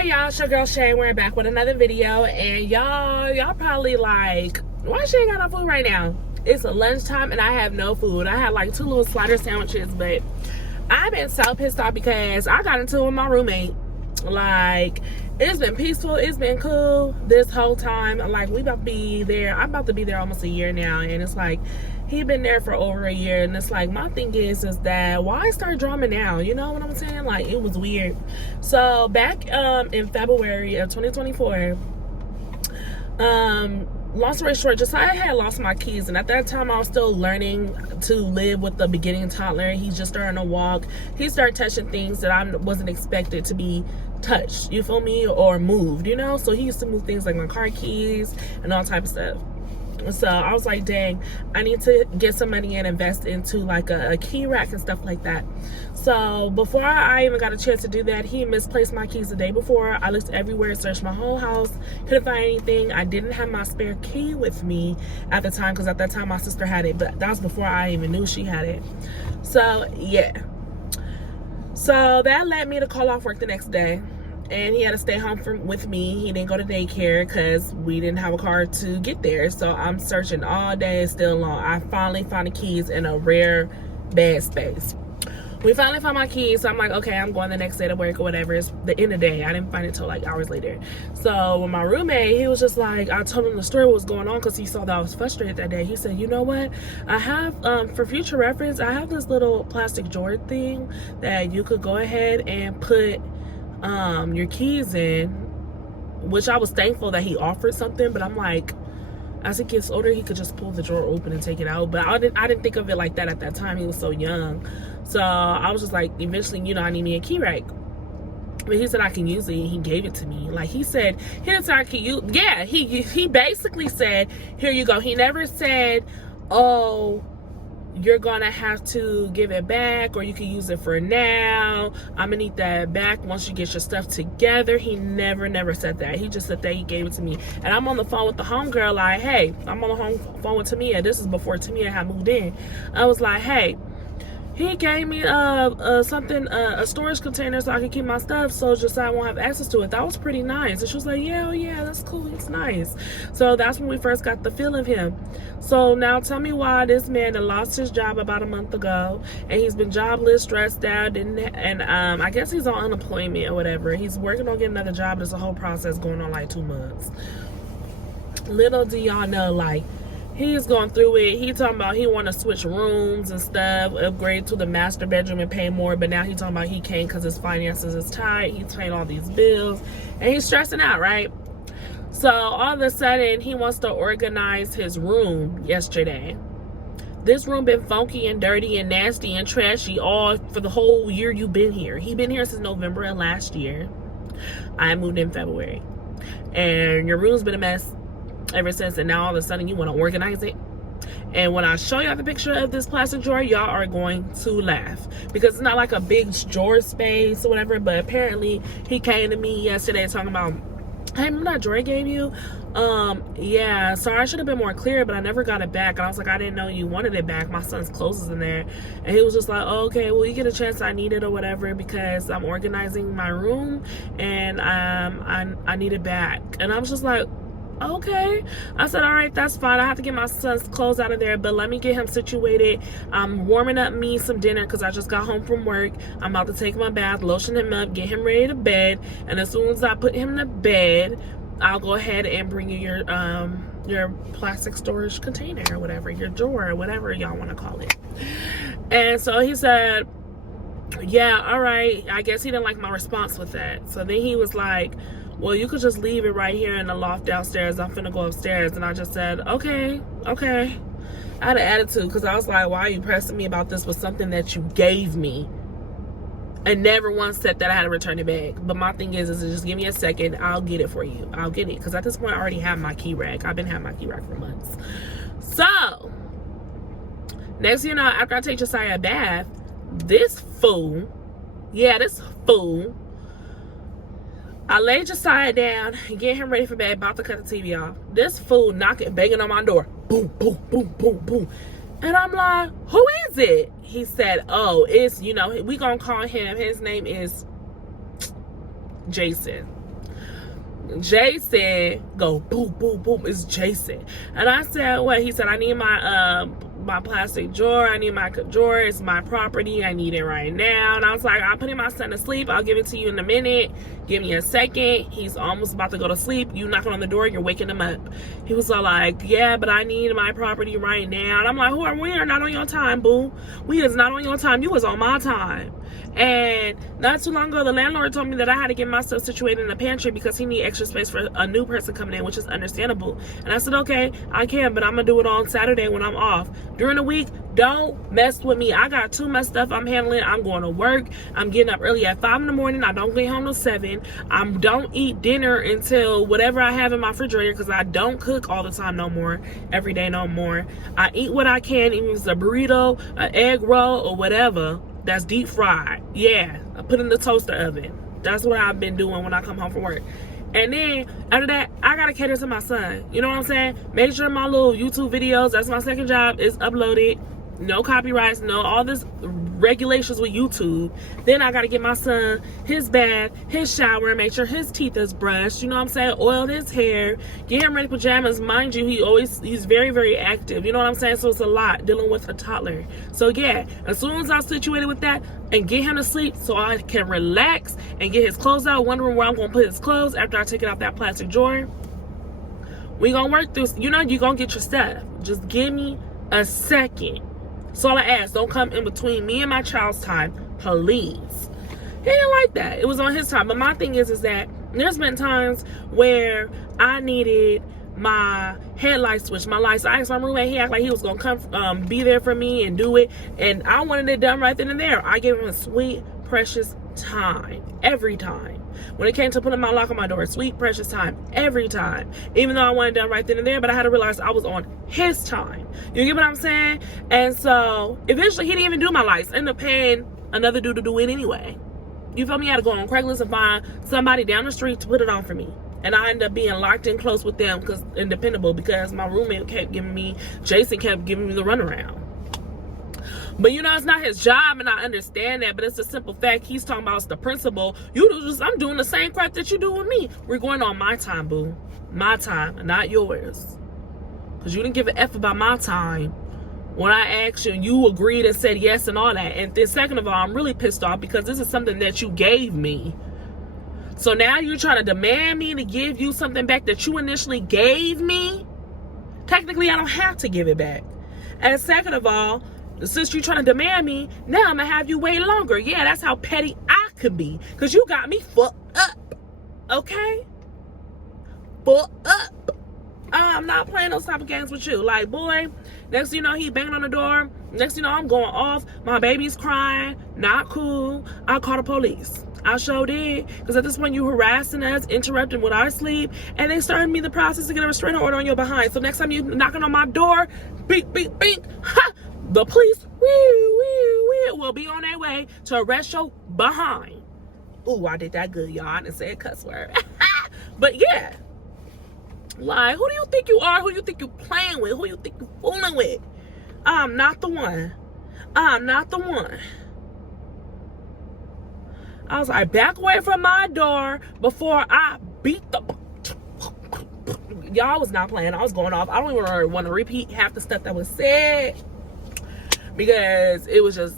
Hey y'all, it's your girl Shay. We're back with another video, and y'all probably like, why she ain't got no food right now? It's a lunchtime and I have no food. I had like 2 little slider sandwiches, but I've been so pissed off because I got into it with my roommate. Like, it's been peaceful, it's been cool this whole time. Like, I'm about to be there almost a year now, and it's like he been there for over a year, and it's like, my thing is that why start drama now? You know what I'm saying? Like, it was weird. So back in February of 2024, long story short, Jesiah had lost my keys, and at that time I was still learning to live with the beginning toddler. He's just starting to walk. He started touching things that I wasn't expected to be touched, you feel me, or moved, you know. So he used to move things like my car keys and all type of stuff. So I was like, dang, I need to get some money and invest into like a key rack and stuff like that. So before I even got a chance to do that, he misplaced my keys the day before. I looked everywhere, searched my whole house, couldn't find anything. I didn't have my spare key with me at the time, because at that time my sister had it, but that was before I even knew she had it. So yeah, so that led me to call off work the next day, and he had to stay home with me. He didn't go to daycare because we didn't have a car to get there. So I'm searching all day, still long. I finally found the keys in a rare bad space. We finally found my keys, so I'm like, okay, I'm going the next day to work or whatever. It's the end of the day. I didn't find it till like hours later. So when my roommate, he was just like, I told him the story, what was going on, because he saw that I was frustrated that day. He said, you know what, I have, for future reference, I have this little plastic drawer thing that you could go ahead and put your keys in, which I was thankful that he offered something. But I'm like, as he gets older, he could just pull the drawer open and take it out. But I didn't think of it like that at that time. He was so young. So I was just like, eventually, you know, I need me a key rack. But he said I can use it. He gave it to me. Like, he said, here's how I can use. Yeah, he basically said, here you go. He never said, oh, you're gonna have to give it back, or you can use it for now. I'm gonna need that back once you get your stuff together. He never said that. He just said that he gave it to me. And I'm on the phone with the homegirl like, hey, I'm on the phone with Tamia. This is before Tamia had moved in. I was like, hey, he gave me a storage container so I could keep my stuff, so Jesiah won't have access to it. That was pretty nice. And she was like, yeah, oh yeah, that's cool, it's nice. So that's when we first got the feel of him. So now tell me why this man that lost his job about a month ago, and he's been jobless, stressed out, and I guess he's on unemployment or whatever. He's working on getting another job. There's a whole process going on like 2 months. Little do y'all know, like, he's going through it. He talking about he want to switch rooms and stuff, upgrade to the master bedroom and pay more. But now he talking about he can't because his finances is tight. He's paying all these bills and he's stressing out, right? So all of a sudden he wants to organize his room yesterday. This room been funky and dirty and nasty and trashy all for the whole year you've been here. He been here since November of last year. I moved in February, and your room's been a mess ever since, and now all of a sudden you want to organize it. And when I show y'all the picture of this plastic drawer, y'all are going to laugh, because it's not like a big drawer space or whatever. But apparently he came to me yesterday talking about, hey, remember that drawer I gave you? Yeah, sorry, I should have been more clear, but I never got it back. And I was like, I didn't know you wanted it back. My son's clothes is in there. And he was just like, oh, okay, well, you get a chance, I need it or whatever, because I'm organizing my room and I need it back. And I was just like, okay. I said, all right, that's fine. I have to get my son's clothes out of there, but let me get him situated. I'm warming up me some dinner because I just got home from work. I'm about to take my bath, lotion him up, get him ready to bed, and as soon as I put him to bed, I'll go ahead and bring you your plastic storage container or whatever, your drawer or whatever y'all want to call it. And so he said, yeah, all right. I guess he didn't like my response with that. So then he was like, well, you could just leave it right here in the loft downstairs. I'm finna go upstairs. And I just said, okay. I had an attitude, because I was like, why are you pressing me about this with something that you gave me? And never once said that I had to return it back. But my thing is just give me a second. I'll get it for you. I'll get it. Because at this point, I already have my key rack. I've been having my key rack for months. So, next thing you know, after I take Jesiah a bath, this fool, I laid Jesiah down and get him ready for bed, about to cut the TV off. This fool banging on my door. Boom, boom, boom, boom, boom. And I'm like, who is it? He said, oh, it's, you know, we gonna call him, his name is Jason. Jason go boom, boom, boom. It's Jason. And I said, what? He said, I need my plastic drawer. I need my drawer. It's my property. I need it right now. And I was like, I'm putting my son to sleep. I'll give it to you in a minute. Give me a second. He's almost about to go to sleep. You knocking on the door, you're waking him up. He was all like, yeah, but I need my property right now. And I'm like, we are not on your time, boo. We is not on your time. You was on my time. And not too long ago, the landlord told me that I had to get my stuff situated in the pantry because he need extra space for a new person coming in, which is understandable. And I said, okay, I can, but I'm gonna do it on Saturday when I'm off. During the week, don't mess with me. I got too much stuff I'm handling. I'm going to work. I'm getting up early at 5 in the morning. I don't get home till 7. I don't eat dinner until whatever I have in my refrigerator because I don't cook all the time no more, every day no more. I eat what I can, even if it's a burrito, an egg roll, or whatever that's deep fried. Yeah, I put in the toaster oven. That's what I've been doing when I come home from work. And then after that, I gotta cater to my son. You know what I'm saying? Make sure my little YouTube videos, that's my second job, is uploaded. No copyrights, no all this regulations with YouTube. Then I gotta get my son his bath, his shower, make sure his teeth is brushed. You know what I'm saying? Oil his hair, get him ready pajamas. Mind you, he's very, very active. You know what I'm saying? So it's a lot dealing with a toddler. So yeah, as soon as I'm situated with that and get him to sleep so I can relax and get his clothes out, wondering where I'm gonna put his clothes after I take it out that plastic drawer. We gonna work through, you know, you gonna get your stuff. Just give me a second. So all I asked, don't come in between me and my child's time, please. He didn't like that. It was on his time. But my thing is that there's been times where I needed my headlight switch, my lights. I asked my roommate, he acted like he was gonna come be there for me and do it. And I wanted it done right then and there. I gave him a sweet, precious time. Every time. When it came to putting my lock on my door, sweet, precious time. Every time. Even though I wanted it done right then and there, but I had to realize I was on his time. You get what I'm saying? And so, eventually, he didn't even do my lights. Ended up paying another dude to do it anyway. You feel me? I had to go on Craigslist and find somebody down the street to put it on for me. And I ended up being locked in close with them because independable because my roommate kept giving me, Jason kept giving me the runaround. But you know, it's not his job, and I understand that, but it's a simple fact. He's talking about it's the principal. I'm doing the same crap that you do with me. We're going on my time, boo. My time, not yours. Because you didn't give an F about my time. When I asked you, you agreed and said yes and all that. And then second of all, I'm really pissed off because this is something that you gave me. So now you're trying to demand me to give you something back that you initially gave me? Technically, I don't have to give it back. And second of all, since you're trying to demand me, now I'm going to have you wait longer. Yeah, that's how petty I could be. Because you got me fucked up. Okay? Fucked up. I'm not playing those type of games with you. Like, boy, next thing you know, he banging on the door. Next thing you know, I'm going off. My baby's crying. Not cool. I call the police. I sure did. Because at this point, you harassing us, interrupting with our sleep. And they started me the process to get a restraining order on your behind. So next time you knocking on my door, beep, beep, beep, ha! The police will be on their way to arrest your behind. Ooh, I did that good, y'all. I didn't say a cuss word. But yeah. Like, who do you think you are? Who do you think you playing with? Who do you think you fooling with? I'm not the one. I'm not the one. I was like, back away from my door before I beat the... Y'all was not playing. I was going off. I don't even want to repeat half the stuff that was said, because it was just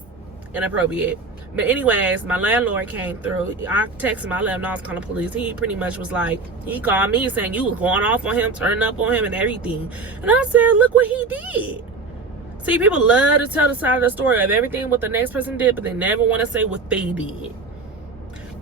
inappropriate. But anyways, my landlord came through. I texted him, I let him know I was calling the police. He pretty much was like, he called me saying you was going off on him, turning up on him and everything. And I said, look what he did. See, people love to tell the side of the story of everything what the next person did, but they never want to say what they did.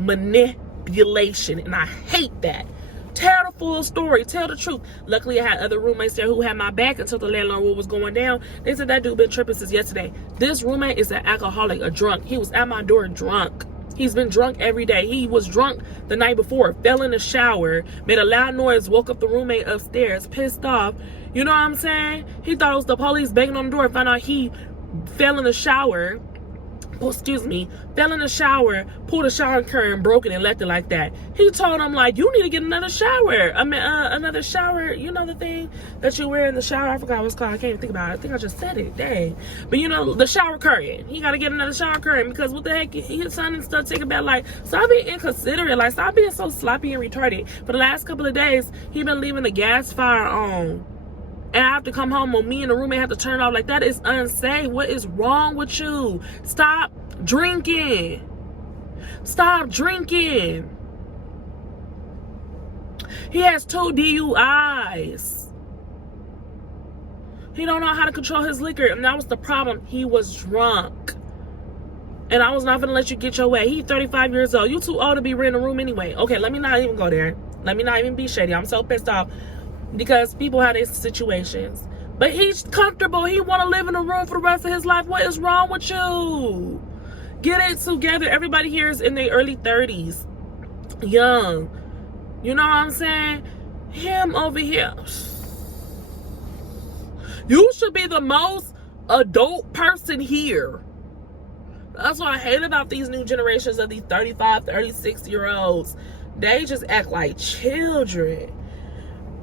Manipulation, and I hate that. Tell the full story. Tell the truth. Luckily, I had other roommates there who had my back until the landlord what was going down. They said that dude been tripping since yesterday. This roommate is an alcoholic, a drunk. He was at my door drunk. He's been drunk every day. He was drunk the night before, fell in the shower, made a loud noise, woke up the roommate upstairs, pissed off. You know what I'm saying? He thought it was the police banging on the door, found out he fell in the shower, excuse me, fell in the shower, pulled a shower curtain, broke it, and left it like that. He told him, like, you need to get another shower. I mean, another shower, you know the thing that you wear in the shower? I forgot what it's called. I can't even think about it. I think I just said it. Dang. But you know, the shower curtain. He got to get another shower curtain because what the heck, his son and stuff taking back. Like, stop being inconsiderate. Like, stop being so sloppy and retarded. For the last couple of days, he been leaving the gas fire on. And I have to come home, and me and the roommate have to turn it off. Like, that is unsafe. What is wrong with you? Stop drinking. Stop drinking. He has 2 DUIs. He don't know how to control his liquor. And that was the problem. He was drunk. And I was not going to let you get your way. He's 35 years old. You too old to be renting a room anyway. Okay, let me not even go there. Let me not even be shady. I'm so pissed off. Because people have their situations. But he's comfortable. He want to live in a room for the rest of his life. What is wrong with you? Get it together. Everybody here is in their early 30s. Young. You know what I'm saying? Him over here. You should be the most adult person here. That's what I hate about these new generations of these 35, 36-year-olds. They just act like children.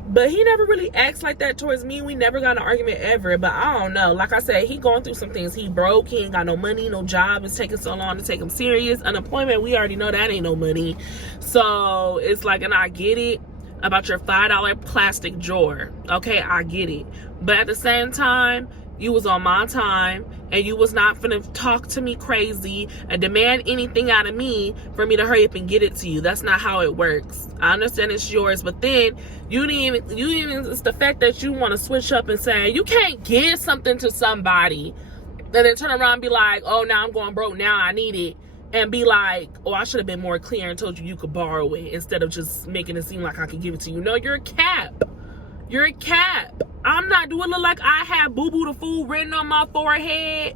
But he never really acts like that towards me. We never got in an argument ever. But I don't know. Like I said, he going through some things. He broke. He ain't got no money, no job. It's taking so long to take him serious. Unemployment, we already know that ain't no money. So it's like, and I get it about your $5 plastic drawer. Okay, I get it. But at the same time, you was on my time, and you was not finna talk to me crazy and demand anything out of me for me to hurry up and get it to you. That's not how it works. I understand it's yours, but then you didn't even it's the fact that you want to switch up and say you can't give something to somebody and then turn around and be like, oh, now I'm going broke, now I need it, and be like, oh, I should have been more clear and told you could borrow it instead of just making it seem like I could give it to you. No, you're a cap. You're a cap. I'm not doing it like I have boo-boo the fool written on my forehead.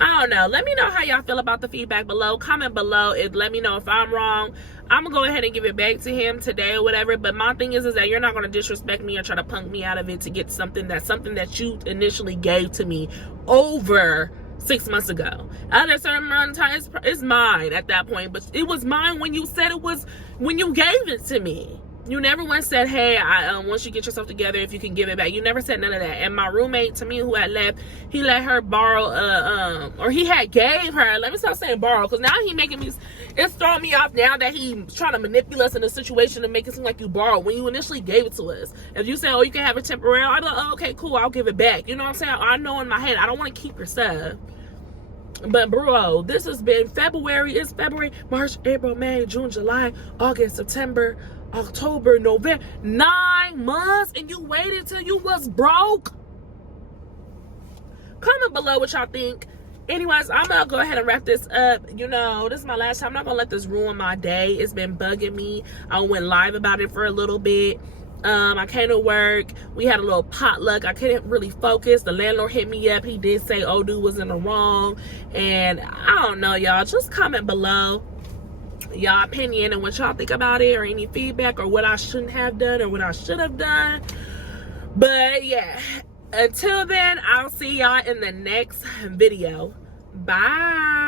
I don't know. Let me know how y'all feel about the feedback below. Comment below. Let me know if I'm wrong. I'm going to go ahead and give it back to him today or whatever. But my thing is that you're not going to disrespect me or try to punk me out of it to get something that you initially gave to me over 6 months ago. At a certain amount of time, it's mine at that point. But it was mine when you said it was, when you gave it to me. You never once said, hey, once you get yourself together, if you can give it back. You never said none of that. And my roommate, to me, who had left, he let her borrow, or he had gave her, let me stop saying borrow, because now he making me, it's throwing me off now that he's trying to manipulate us in a situation to make it seem like you borrowed when you initially gave it to us. If you say, oh, you can have it temporary, I'd be like, oh, okay, cool, I'll give it back. You know what I'm saying? I know in my head, I don't want to keep your stuff. But bro, this has been February. It's February, March, April, May, June, July, August, September, October, November. 9 months, and you waited till you was broke? Comment below what y'all think. Anyways, I'm gonna go ahead and wrap this up. You know, this is my last time. I'm not gonna let this ruin my day. It's been bugging me. I went live about it for a little bit. I came to work. We had a little potluck. I couldn't really focus. The landlord hit me up. He did say old dude was in the wrong. And I don't know, y'all. Just comment below y'all opinion and what y'all think about it, or any feedback, or what I shouldn't have done or what I should have done. But yeah, until then, I'll see y'all in the next video. Bye.